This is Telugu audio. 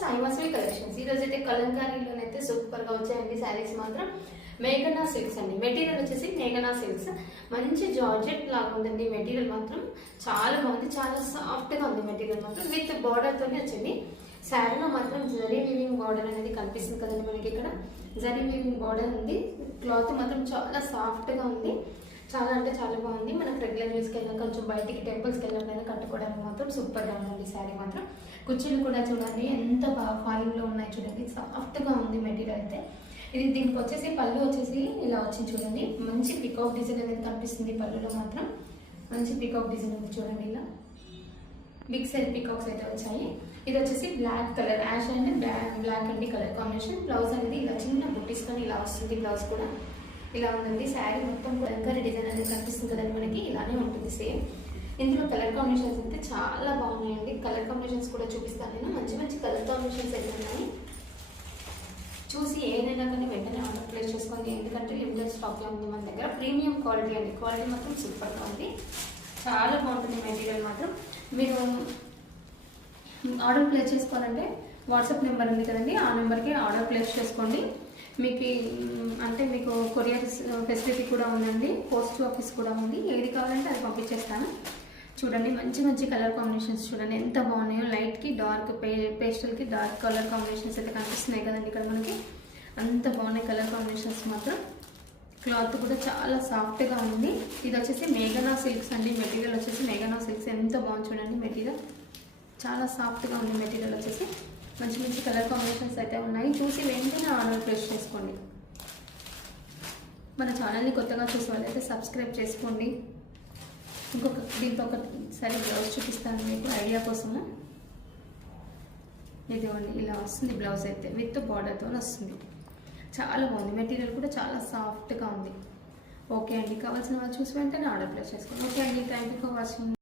సాయి వాసవి కలెక్షన్స్. ఈ రోజు అయితే కలంకారీలోనైతే సూపర్ గా వచ్చాయండి శారీస్ మాత్రం. మేఘనా సిల్క్స్ అండి. మెటీరియల్ వచ్చేసి మేఘనా సిల్క్స్. మంచి జార్జెట్ లాగా ఉందండి మెటీరియల్ మాత్రం. చాలా బాగుంది, చాలా సాఫ్ట్ గా ఉంది మెటీరియల్ మాత్రం. విత్ బార్డర్ తోనే వచ్చింది. శారీలో మాత్రం జరీ వీవింగ్ బార్డర్ అనేది కనిపిస్తుంది కదండి మనకి. ఇక్కడ జరీ వీవింగ్ బార్డర్ ఉంది. క్లాత్ మాత్రం చాలా సాఫ్ట్ గా ఉంది. చాలా అంటే చాలా బాగుంది. మనకు రెగ్యులర్ యూస్కి వెళ్ళినా కొంచెం బయటికి టెంపుల్స్కి వెళ్ళినప్పుడు కట్టుకోవడానికి మాత్రం సూపర్గా ఉందండి శారీ మాత్రం. కుర్చీలు కూడా చూడండి ఎంత బాగా ఫాలింగ్లో ఉన్నాయి చూడండి. సాఫ్ట్గా ఉంది మెటీరియల్ అయితే. ఇది దీనికి వచ్చేసి పళ్ళు వచ్చేసి ఇలా వచ్చింది చూడండి. మంచి పికాక్ డిజైన్ అనేది కనిపిస్తుంది పళ్ళులో మాత్రం. మంచి పికాక్ డిజైన్ ఉంది చూడండి. ఇలా బిగ్ సైజ్ పికాక్స్ అయితే వచ్చాయి. ఇది వచ్చేసి black colour, ash and black అండి కలర్ కాంబినేషన్. బ్లౌజ్ అనేది ఇలా చిన్న బుట్టిస్కొని ఇలా వస్తుంది. బ్లౌజ్ కూడా ఇలా ఉందండి. శారీ మొత్తం కలంకారీ డిజైన్ అనేది కనిపిస్తుంది కదండి మనకి. ఇలానే ఉంటుంది సేమ్. ఇందులో కలర్ కాంబినేషన్స్ అయితే చాలా బాగున్నాయండి. కలర్ కాంబినేషన్స్ కూడా చూపిస్తాను నేను. మంచి మంచి కలర్ కాంబినేషన్స్ అయితే ఉన్నాయి. చూసి ఏదైనా కానీ వెంటనే ఆర్డర్ ప్లేస్ చేసుకోండి. ఎందుకంటే లిమిటెడ్ స్టాక్లో ఉంది మన దగ్గర. ప్రీమియం క్వాలిటీ అండి. క్వాలిటీ మాత్రం సూపర్గా ఉంది. చాలా బాగుంటుంది మెటీరియల్ మాత్రం. మీరు ఆర్డర్ ప్లేస్ చేసుకోవాలంటే వాట్సాప్ నెంబర్ ఉంది కదండి, ఆ నెంబర్కి ఆర్డర్ ప్లేస్ చేసుకోండి. మీకు అంటే మీకు కొరియర్ ఫెసిలిటీ కూడా ఉందండి. పోస్ట్ ఆఫీస్ కూడా ఉంది. ఏది కావాలంటే అది పంపించేస్తాను. చూడండి మంచి మంచి కలర్ కాంబినేషన్స్ చూడండి ఎంత బాగున్నాయో. లైట్కి డార్క్, పేస్టల్కి డార్క్ కలర్ కాంబినేషన్స్ అయితే కనిపిస్తున్నాయి కదండి ఇక్కడ మనకి. అంత బాగున్నాయి కలర్ కాంబినేషన్స్ మాత్రం. క్లాత్ కూడా చాలా సాఫ్ట్గా ఉంది. ఇది వచ్చేసి మేఘనా సిల్క్స్ అండి. మెటీరియల్ వచ్చేసి మేఘనా సిల్క్స్. ఎంత బాగుంది చూడండి మెటీరియల్. చాలా సాఫ్ట్గా ఉంది మెటీరియల్ వచ్చేసి. మంచి మంచి కలర్ కాంబినేషన్స్ అయితే ఉన్నాయి. చూసి వెంటనే ఆర్డర్ ప్లేస్ చేసుకోండి. మన ఛానల్ని కొత్తగా చూసే వాళ్ళైతే సబ్స్క్రైబ్ చేసుకోండి. దీంట్లో ఒకసారి బ్లౌజ్ చూపిస్తాను మీకు ఐడియా కోసము. ఇదిగోండి ఇలా వస్తుంది బ్లౌజ్ అయితే. విత్ బార్డర్తో వస్తుంది. చాలా బాగుంది మెటీరియల్ కూడా చాలా సాఫ్ట్గా ఉంది. ఓకే అండి, కావాల్సిన వాళ్ళు చూసి వెంటనే ఆర్డర్ ప్లేస్ చేసుకోండి. ఓకే అండి, థ్యాంక్ యూ ఫర్ వాచింగ్.